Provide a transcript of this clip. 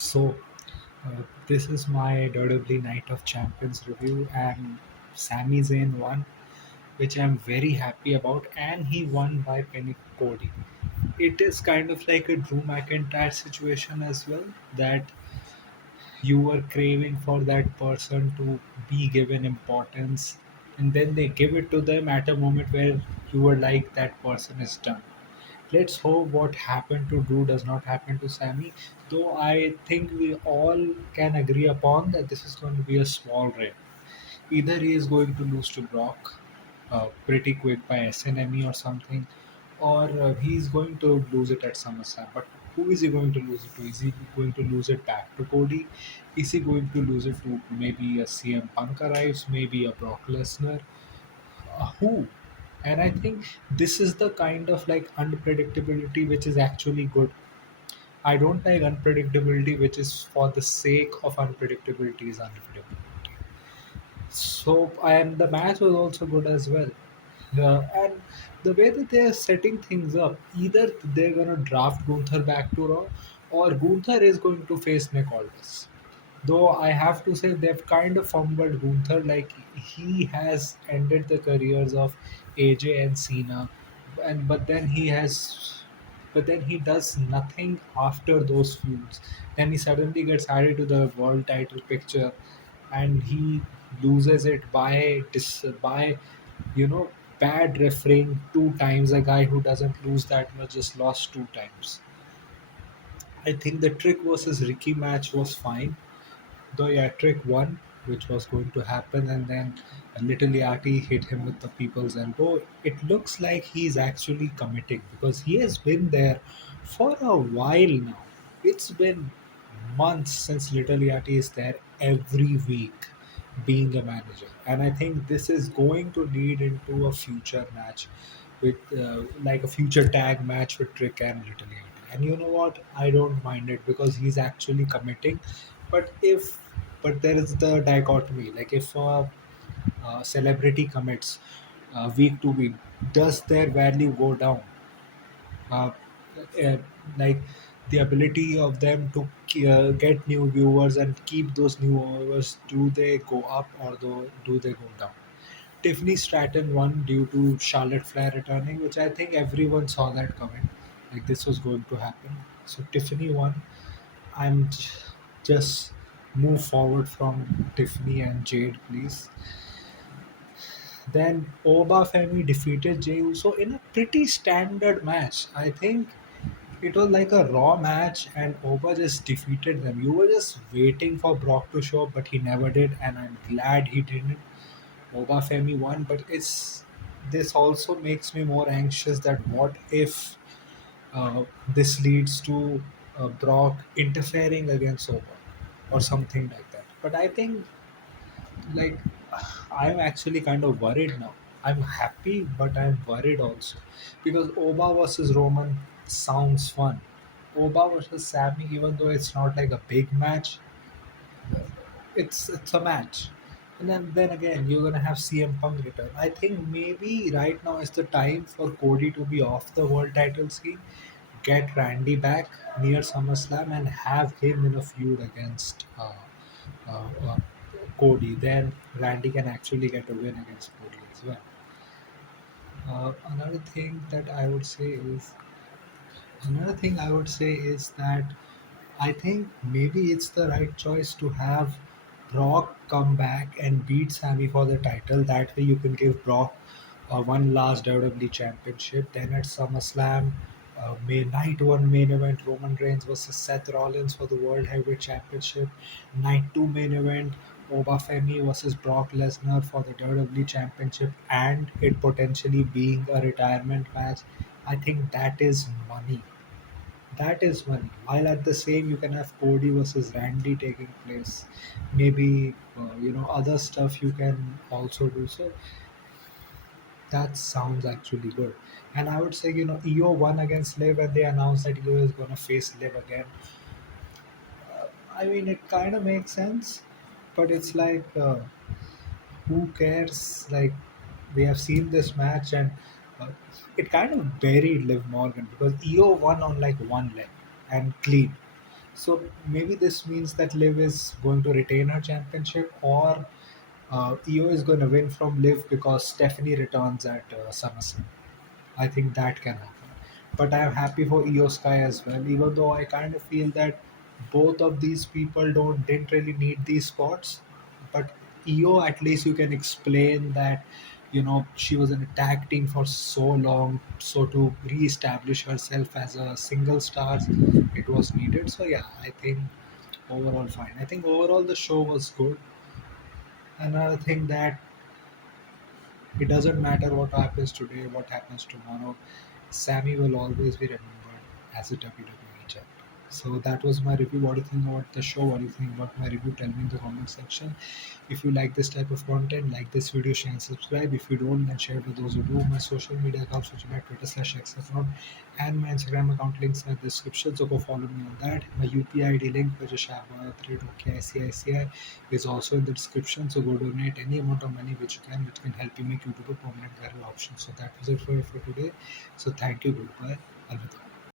So, this is my WWE Night of Champions review, and Sami Zayn won, which I'm very happy about, and he won by Penny Cody. It is kind of like a Drew McIntyre situation as well, that you were craving for that person to be given importance, and then they give it to them at a moment where you were like, that person is done. Let's hope what happened to Drew does not happen to Sammy. Though I think we all can agree upon that this is going to be a small rain. Either he is going to lose to Brock pretty quick by SNME or something, or he's going to lose it at SummerSlam. But who is he going to lose it to? Is he going to lose it back to Cody? Is he going to lose it to maybe a CM Punk arrives, maybe a Brock Lesnar? Who? And I think this is the kind of like unpredictability which is actually good. I don't like unpredictability which is for the sake of unpredictability is unpredictability. So, and the match was also good as well. And the way that they are setting things up, either they're going to draft Gunther back to Raw, or Gunther is going to face Nick Aldis. Though I have to say they've kind of fumbled Gunther, like he has ended the careers of AJ and Cena, and but then he does nothing after those feuds. Then he suddenly gets added to the world title picture, and he loses it by you know bad refereeing two times. A guy who doesn't lose that much just lost two times. I think the Trick versus Ricky match was fine. The Trick won, which was going to happen, and then Little Yachty hit him with the people's elbow. It looks like he's actually committing because he has been there for a while now. It's been months since Little Yachty is there every week being a manager, and I think this is going to lead into a future match with like a future tag match with Trick and Little Yachty. And you know what? I don't mind it because he's actually committing. But if but there is the dichotomy, like if a celebrity commits week to week, does their value go down? uh, uh, like the ability of them to get new viewers and keep those new viewers, do they go up or do they go down? Tiffany Stratton won due to Charlotte Flair returning, which I think everyone saw that coming, like this was going to happen. So Tiffany won. I'm just move forward from Tiffany and Jade, please. Then Oba Femi defeated Jey Uso in a pretty standard match. I think it was like a Raw match, and Oba just defeated them. You were just waiting for Brock to show up, but he never did, and I'm glad he didn't. Oba Femi won, but it's this also makes me more anxious that what if this leads to Brock interfering against Oba or something like that. But I think like I'm actually kind of worried now. I'm happy, but I'm worried also because Oba versus Roman sounds fun. Oba versus Sammy, even though it's not like a big match, it's a match. And then again, you're gonna have CM Punk return. I think maybe right now is the time for Cody to be off the world title scene, get Randy back near SummerSlam, and have him in a feud against uh, uh, Cody. Then Randy can actually get a win against Cody as well. Another thing that I would say is Another thing I would say is that I think maybe it's the right choice to have Brock come back and beat Sammy for the title. That way, you can give Brock one last WWE Championship. Then at SummerSlam, Night 1 main event Roman Reigns versus Seth Rollins for the World Heavyweight Championship. Night 2 main event Oba Femi versus Brock Lesnar for the WWE Championship, and it potentially being a retirement match. I think that is money. That is money. While at the same, you can have Cody versus Randy taking place. Maybe other stuff you can also do. So that sounds actually good. And I would say EO won against Liv, and they announced that EO is gonna face Liv again. I mean, it kind of makes sense, but it's like who cares? Like we have seen this match, and uh, it kind of buried Liv Morgan because EO won on like one leg and clean. So maybe this means that Liv is going to retain her championship, or Io is going to win from Liv because Stephanie returns at SummerSlam. I think that can happen. But I'm happy for Io Sky as well, even though I kind of feel that both of these people don't didn't really need these spots. But Io, at least you can explain that, she was in a tag team for so long, so to re-establish herself as a single star, it was needed. So yeah, I think overall fine. I think overall the show was good. Another thing that it doesn't matter what happens today, what happens tomorrow. Sammy will always be remembered as a WWE champion. So that was my review. What do you think about the show? What do you think about my review? Tell me in the comment section. If you like this type of content, like this video, share and subscribe. If you don't, then share with those who do. My social media accounts, which are my Twitter/XFNOT and my Instagram account links are in the description. So go follow me on that. My UPI ID link, which is Shabba3.ICICI, is also in the description. So go donate any amount of money which you can, which can help you make YouTube a permanent viral option. So that was it for today. So thank you. Goodbye. Alvida.